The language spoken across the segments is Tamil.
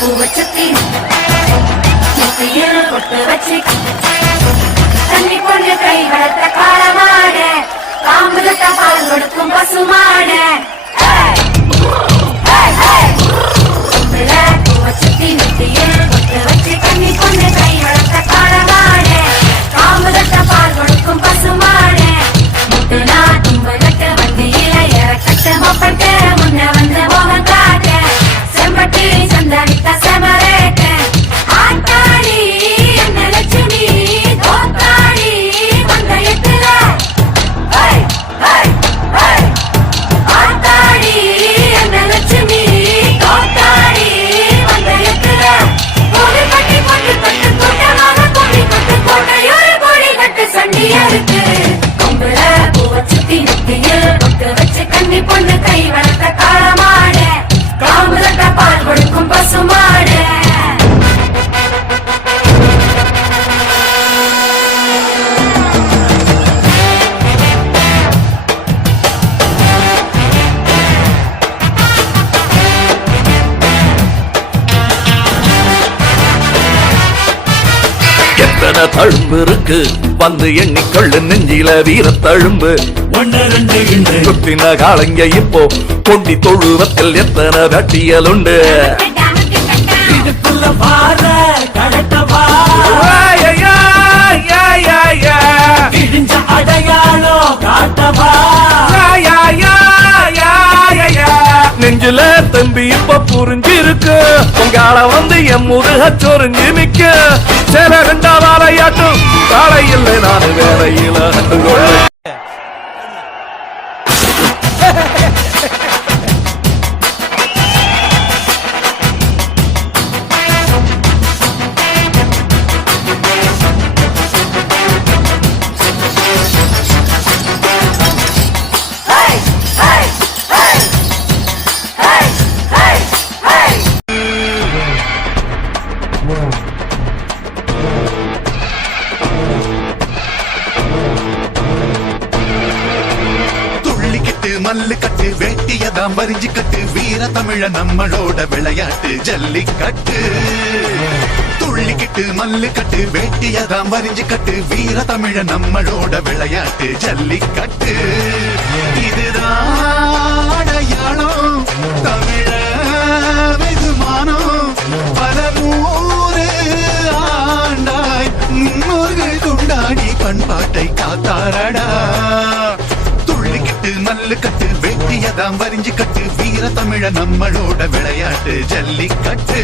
பூவை சுத்தி நெத்தியில் பொட்டு வச்சு தண்ணி கொண்டு கை வளர்த்த காலமாட காம்புலத்த பால் கொடுக்கும் பசுமாட பூவை சுத்தி நெத்தியில் பொட்டு வச்சு தண்ணி கொண்டு கை வளர்த்த காலமாட காம்புலத்த பால் கொடுக்கும் பசுமாட முட்டு நாட்டும் வளர்த்து வந்து இளையர கட்டு மொப்பட்டு முன்ன வந்து மோகம் காட்ட செம்பட்டி சந்தடித்த செமரேட்ட ஆட்டாடி என்ன லட்சுமி தோத்தாடி வந்தயத்துல ஆட்டாடி என்ன லட்சுமி தோத்தாடி வந்தயத்துல கோடி கட்டி கொண்டு கட்டு கூட்டமாக கோடி கட்டு கோட்டையோடு கோடி கட்டு சண்டியா இருக்கு கொம்புல பூவை சுத்தி நெத்தியில் பொட்டு வச்சு கண்ணி பொண்ணு கை வளர்த்த காலமாட காம்புலட்ட பால் கொடுக்கும் பசுமாடு எத்தனை தழும்பு இருக்கு வந்து எண்ணிக்கொள்ளு நெஞ்சில வீர தழும்பு குத்தின காலங்க இப்போ கொண்டி தொழுவத்தில் எத்தனை வெட்டியல் உண்டு நெஞ்சில தம்பி இப்ப புரிஞ்சிருக்கு உங்கால வந்து என் முருக சொரிஞ்சு நிக்க சில ரெண்டா வாழையாட்டும் காலை இல்லை நான் வேலையில மல்லு கட்டு வேட்டியதாம் வரிஞ்சு கட்டு வீர தமிழ நம்மளோட விளையாட்டு ஜல்லிக்கட்டு துள்ளிக்கிட்டு மல்லு கட்டு வேட்டியதாம் வரிஞ்சு கட்டு வீர தமிழ நம்மளோட விளையாட்டு ஜல்லிக்கட்டு இதுதான் அடையாளம் தமிழ வெகுமானம் பல நூறு ஆண்டாய் முன்னோர்கள் கொண்டாடி பண்பாட்டை காத்தாரடா மல்லு கட்டு வெட்டியதாம் வரிஞ்சு கட்டு வீர தமிழ நம்மளோட விளையாட்டு ஜல்லிக்கட்டு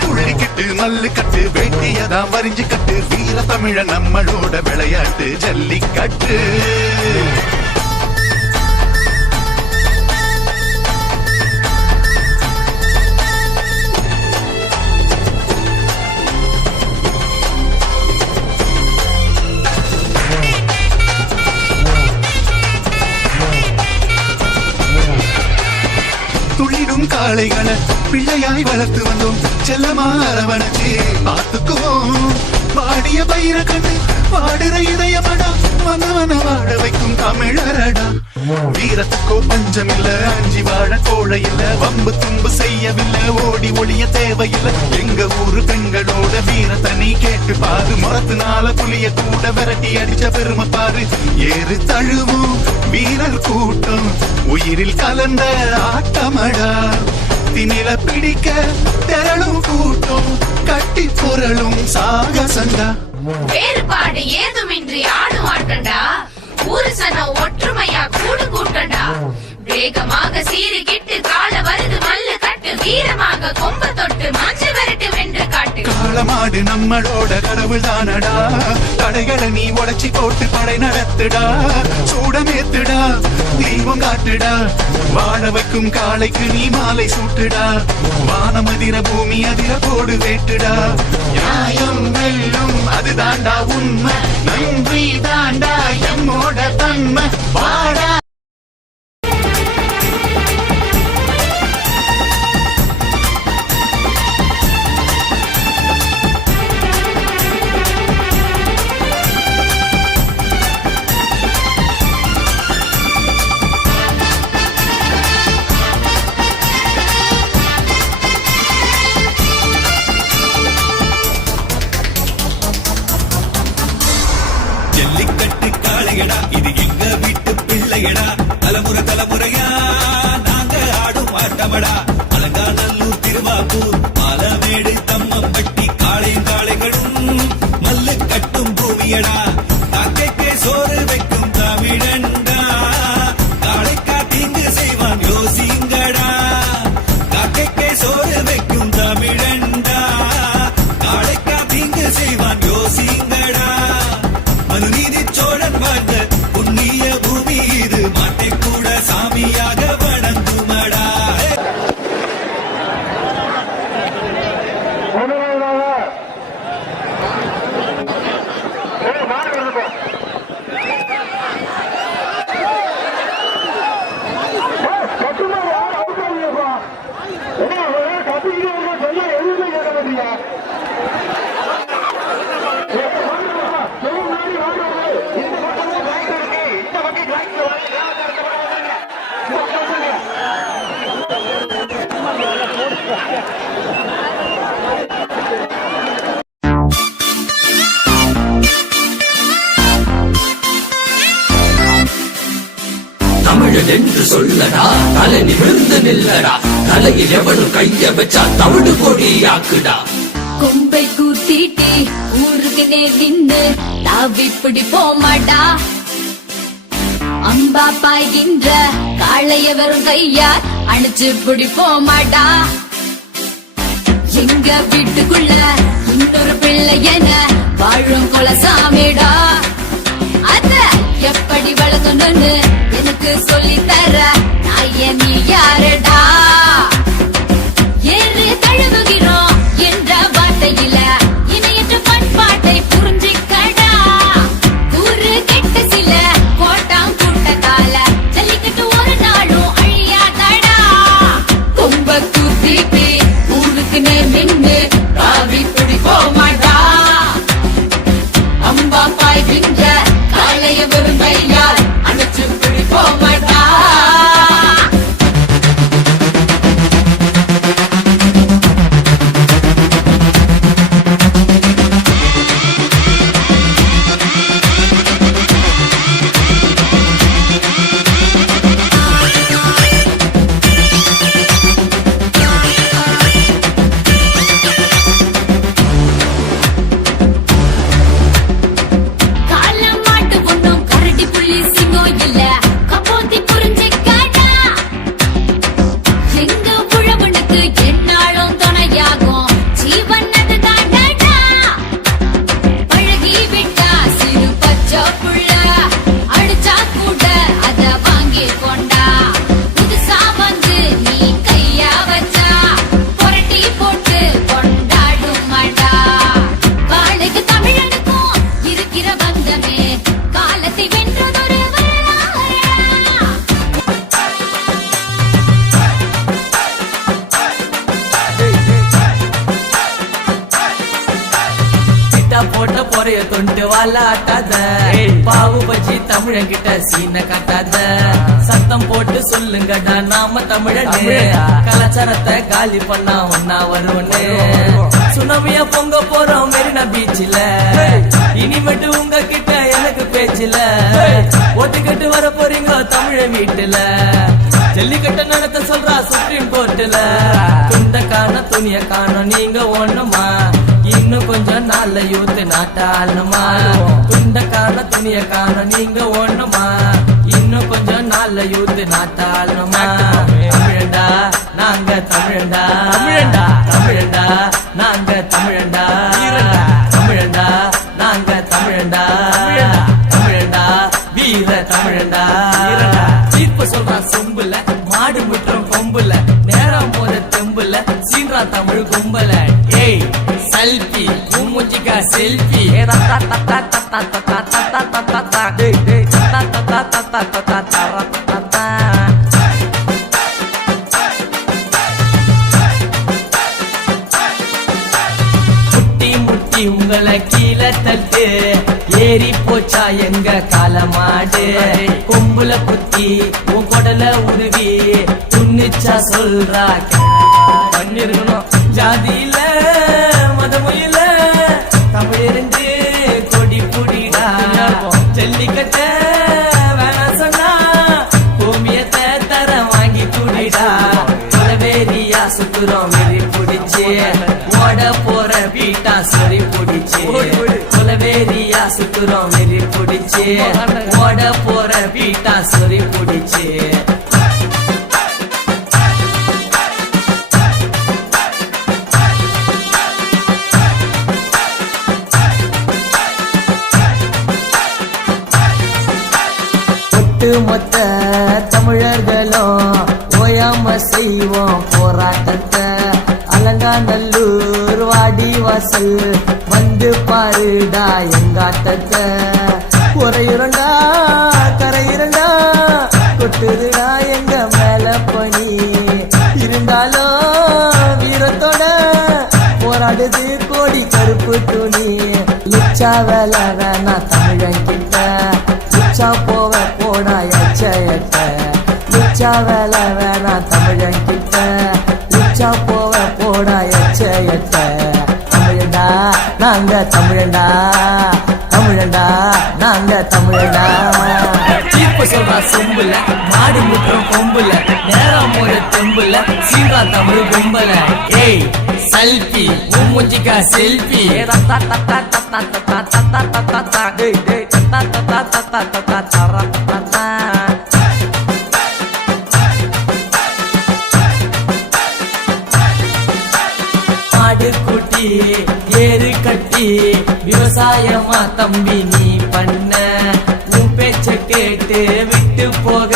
துள்ளிக்கிட்டு மல்லு கட்டு வெட்டியதாம் வரிஞ்சு கட்டு வீர தமிழ நம்மளோட விளையாட்டு ஜல்லிக்கட்டு காளைகளை பிள்ளையாய் வளர்த்து வந்தோம் செல்லமா அரவணைச்சி பார்த்துக்குவோம் வாடிய பயிர கண்டு வாடுற இதயமடா வந்தவன வாழ வைக்கும் தமிழரடா வீரத்துக்கோ பஞ்சமில்ல அஞ்சி வாழ கோழை இல்ல வம்பு தும்பு செய்யவில்லை ஓடி ஒளிய தேவையில்லை எங்க ஊரு பெண்களோட வீர தனி கேட்டு பாரு முறத்துனால புலிய கூட விரட்டி அடிச்ச பெருமை பாரு ஏறு தழுவும் வீரர் கூட்டம் உயிரில் கலந்த ஆட்டமடா திமில பிடிக்க திரளும் கூட்டம் கட்டி புரளும் சாகசண்டா வேறுபாடு ஏதுமின்றி ஆடும் ஆட்டண்டா ஊரு சனம் ஒற்றுமையா கூடு கூட்டண்டா வேகமாக சீறிக்கிட்டு கால வருது மல்லு கட்டு வீரமாக கொம்ப தொட்டு மாஞ்சு விரட்டு வென்று காட்டு காலமாடு நம்மளோட கடவுள் தானடா தடைகளை நீ உடைச்சி போட்டு படை நடத்துடா சூடமேத்துடா தீபம் காட்டுடா வாழ வைக்கும் காளைக்கு நீ மாலை சூட்டுடா வானமதிர பூமி அதிர போடு வேட்டுடா நியாயம் வெல்லும் அது தாண்டா உண்மை நன்றி தாண்டா எம்மோட தன்மை வாடா தமிழன் என்று சொல்லடா, தலை நிமிர்ந்து நில்லடா, தலையில் எவனும் கைய வச்சா தமிழ் கொடியாக்குடா. கொம்பை கூத்திட்டி ஊருக்கு நின்னு தாவி பிடிப்போமாடா. அம்பா பாய்கின்ற காளைய வெறும் கையால் அணைச்சு பிடிப்போமாடா. எங்க வீட்டுக்குள்ள இன்னொரு பிள்ளை என வாழும் குலசாமிடா. அத எப்படி வளர்க்கணும்னு எனக்கு சொல்லி தர நாய நீ யாருடா. ஏறு தழுவுகிறோம் என்ற வார்த்தையில இணையற்ற பண்பாட்டை புரிஞ்சிக்கடா. கூறு கெட்ட சில கோட்டாம் கூட்டத்தால ஜல்லிக்கட்டு ஒரு நாளும் அழியாதடா. கொம்ப கூத்திட்டு ஊருக்கு நின்னு ராவி பிடிப்போமாடா. அம்பா பாய்கின்ற காளைய வெறும் கையால் அணைச்சு பிடிப்போமாடா. காலம் மாட்டு பொண்ணும் கரடி புள்ளி சிங்கம் இல்ல கப்போத்தி புரிஞ்சுக்காடா. எங்க உழவனுக்கு என்னாலும் துணையாகும் ஜீவன் அது தாண்டா. பழகி விட்டா சிறு பச்சை புள்ள அடிச்சா கூட அத வாங்கி கொண்டா. புதுசா வந்து நீ கையா வச்சா புரட்டி போட்டு கொண்டாடும் மாட்டா. வாழைக்கு தமிழனுக்கும் இருக்கிற பந்தமே காலத்தை வென்றதொரு வரலாறா. கிட்ட போட்ட பொறைய தொண்டு வாலாட்டாத, பாவு பச்சி தமிழன் கிட்ட சீன காட்டாத. சத்தம் போட்டு சொல்லுங்கடா நாம தமிழனே, கலாச்சாரத்தை காலி பண்ணா ஒன்னா வருவனே. சுனாமியா பொங்க போறோம் மெரினா பீச்சில, இனிமேட்டு உங்க கிட்ட எனக்கு பேச்சில. ஒட்டுக்கட்டு வர போறீங்க தமிழ வீட்டுல, ஜல்லிக்கட்டு நடத்த சொல்றா சுப்ரீம் கோர்ட்டுல. துண்ட காண துணிய காணும் நீங்க ஒண்ணுமா, இன்னும் கொஞ்சம் நாள்ல யூத்து நாட்டாளுமா. துண்ட காண துணிய காணும் நீங்க ஒண்ணுமா, இன்னும் கொஞ்சம் நாள்ல யூத்து நாட்டாளுமா. தமிழண்டா நாங்க தமிழண்டா, தமிழண்டா தமிழண்டா நாங்க தமிழண்டா, தமிழண்டா நாங்க தமிழண்டா, தமிழண்டா வீர தமிழண்டா. தீர்ப்பு சொல்றான் சொம்புல, மாடு முற்றம் கொம்புல, நேரம் போத தெம்புல, சீன்றா தமிழ் கும்பல. ஏய் செல்ஃபி மூஞ்சிக்கா செல்ஃபி, முட்டி முட்டி உங்களை கீழே தட்டு, ஏறி போச்சா எங்க காலமாடு. கொம்புல குத்தி உன் கொடல உருவி துண்ணிச்சா சொல்றா பண்ணிருக்கணும். ஜாதியில மதமுயில தமிழிருந்து கொடி புடிடா. ஜல்லிக்கட்ட வேணாம் சொன்னா பூமியத்தை தர வாங்கி துடிடா. கொலவேரியா சுத்துறோம் வெறி புடிச்சு, ஓட போற பீட்டா சொறி புடிச்சு. கொலவேரியா சுத்துறோம் வெறி புடிச்சு, ஓட போற பீட்டா சொறி புடிச்சு. ஒட்டுமொத்த தமிழர்களும் ஓயாம செய்வோம் போராட்டத்தை. அலங்காநல்லூர் வாடி வாசல் வந்து பாருடா எங்காட்டத்தை. குறையுறண்டா கரையுறண்டா கொட்டுதுடா எங்க மேல பணி. இருந்தாலும் வீரத்தோட போராடுது கோடி கருப்பு துணி. லுச்சா வேலை வேணா தமிழன் கிட்ட, லுச்சா போவ போடா எச்ச. லுச்சா வேலை வேணா தமிழன் கிட்ட, லுச்சா போவ இதயத்தை. தமிழண்டா நாங்க தமிழண்டா, தமிழண்டா நாங்க தமிழண்டா. இப்ப சொல்றா சொம்புல மாடு முற்றம் கொம்புல நேரம் போத தெம்புல சீரா தமிழ் கும்பல. ஏய் செல்ஃபி மூஞ்சிக்கா செல்ஃபி மாடு குட்டி ஏறு கட்டி விவசாயமா தம்பி நீ பண்ண. உன் பேச்ச கேட்டு விட்டு போக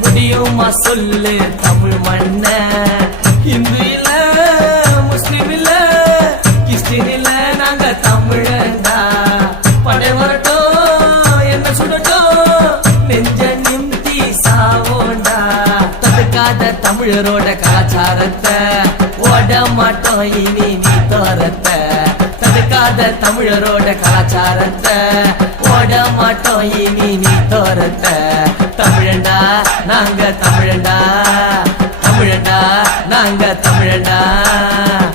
முடியுமா சொல்லு தமிழ் மண்ண. இந்து இல்ல முஸ்லிம் இல்ல கிறிஸ்டின் இல்ல நாங்க தமிழண்டா. படை வரட்டும் என்ன சுடட்டும் நெஞ்ச நிம்தி சாவோண்டா. தடுக்காத தமிழரோட கலாச்சாரத்தை ஓட மாட்டோம் இனி நீ தோரத்த. தடுக்காத தமிழரோட கலாச்சாரத்தை ஓட மாட்டோம் இனி நீ தோரத்த. தமிழண்டா நாங்க தமிழண்டா, தமிழண்டா நாங்க தமிழண்டா.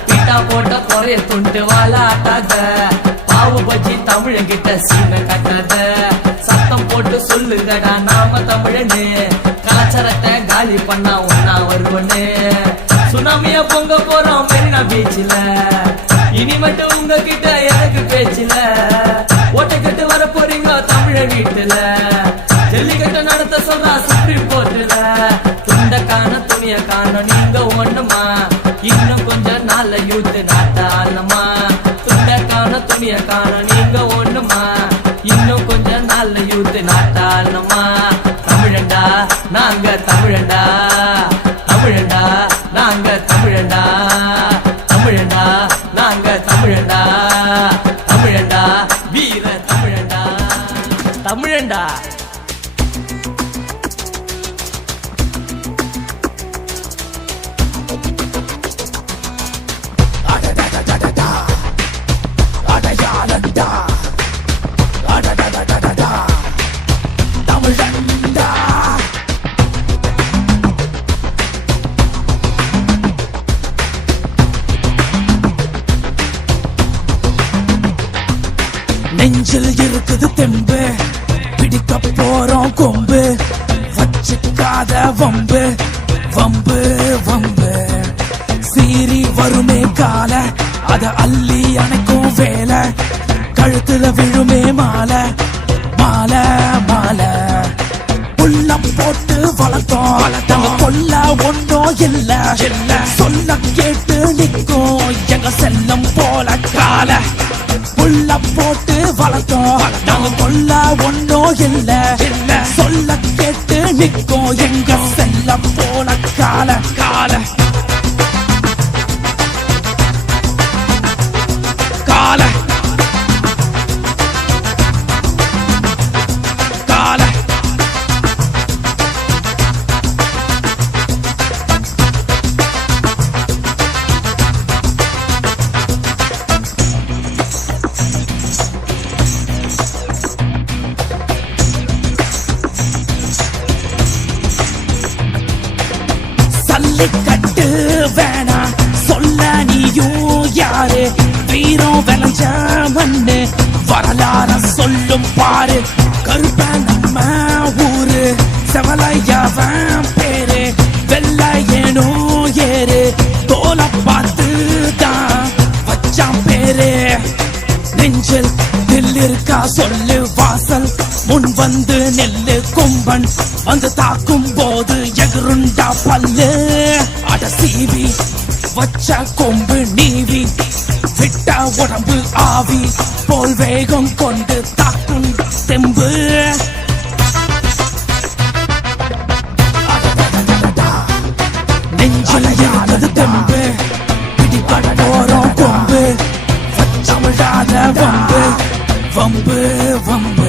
பீட்டா போட்ட குறைய துண்டு வாழாட்டாத, பாவு பச்சி தமிழங்கிட்ட சீமை கட்டாத. சத்தம் போட்டு சொல்லுங்கடா நாம தமிழனு, கலாச்சாரத்தை காலி பண்ணா ஒன்னா வருவனு. சுனாமிய பொங்க போறோம் மெரினா பீச்சில, இனி மட்டும் உங்ககிட்ட எனக்கு பேச்சில. ஓட்டை கட்டு வர போறீங்க தமிழ வீட்டுல, ஜல்லிக்கட்டு நடத்த சொல்றா சுப்ரீம் கோர்ட்டுல. துண்ட காண துணிய காண நீங்க ஒண்ணுமா, இன்னும் கொஞ்ச நாள்ல யூத்து நாட்டாளமா. துண்ட காண துணிய காண நீங்க ஒண்ணுமா, இன்னும் கொஞ்ச நாள்ல யூத்து நாட்டாளமா. தமிழண்டா நாங்க தமிழண்டா, தமிழண்டா நாங்க தமிழண்டா, தமிழண்டா நாங்க தமிழண்டா, தமிழண்டா வீர தமிழண்டா, தமிழண்டா. நெஞ்சில் இருக்குது தெம்பு, பிடிக்க போறோம் கொம்பு. வச்சுக்காத வம்பு வம்பு வம்பு. சீறி வருமே கால அத அள்ளி அணைக்கும் வேலை. கழுத்துல விழுமே மாலை மாலை மாலை. உள்ளம் போட்டு வளர்த்தோம் நம்ம கொல்ல ஒன்றும் இல்ல. சொல்ல கேட்டு நிற்கும் எங்க செல்லம் போல கால. உள்ள போட்டு வளர்த்தோம் நம்ம கொல்ல ஒன்றும் இல்ல. சொல்ல கேட்டு நிற்கும் எங்க செல்லம் போல கால கால கால கால. கட்டு வேணா சொல்ல நீயும் யாரு. வீரம் விளைஞ்ச மண்ணு வரலாற சொல்லும் பாரு. கருப்ப நம்ம ஊரு செவலையவன் பேரு. வெள்ளையனோ ஏறு தோலை பார்த்து தான் வச்சான் பேரு. நெஞ்சில் நெல்லிருக்கா சொல்லு வாசல் முன் வந்து நெல்லு. கும்பன் வந்து தாக்கும் போது எகுருண்டா பல்லு. அட சீவி வச்ச கொம்பு நீவி விட்ட உடம்பு ஆவி போல் வேகம் கொண்டு தாக்கும் தெம்பு. நெஞ்சில் இருக்குது தெம்பு, பிடிப்பட போறோம் கொம்பு. வச்சமிடாத வம்பு வம்பு வம்பு.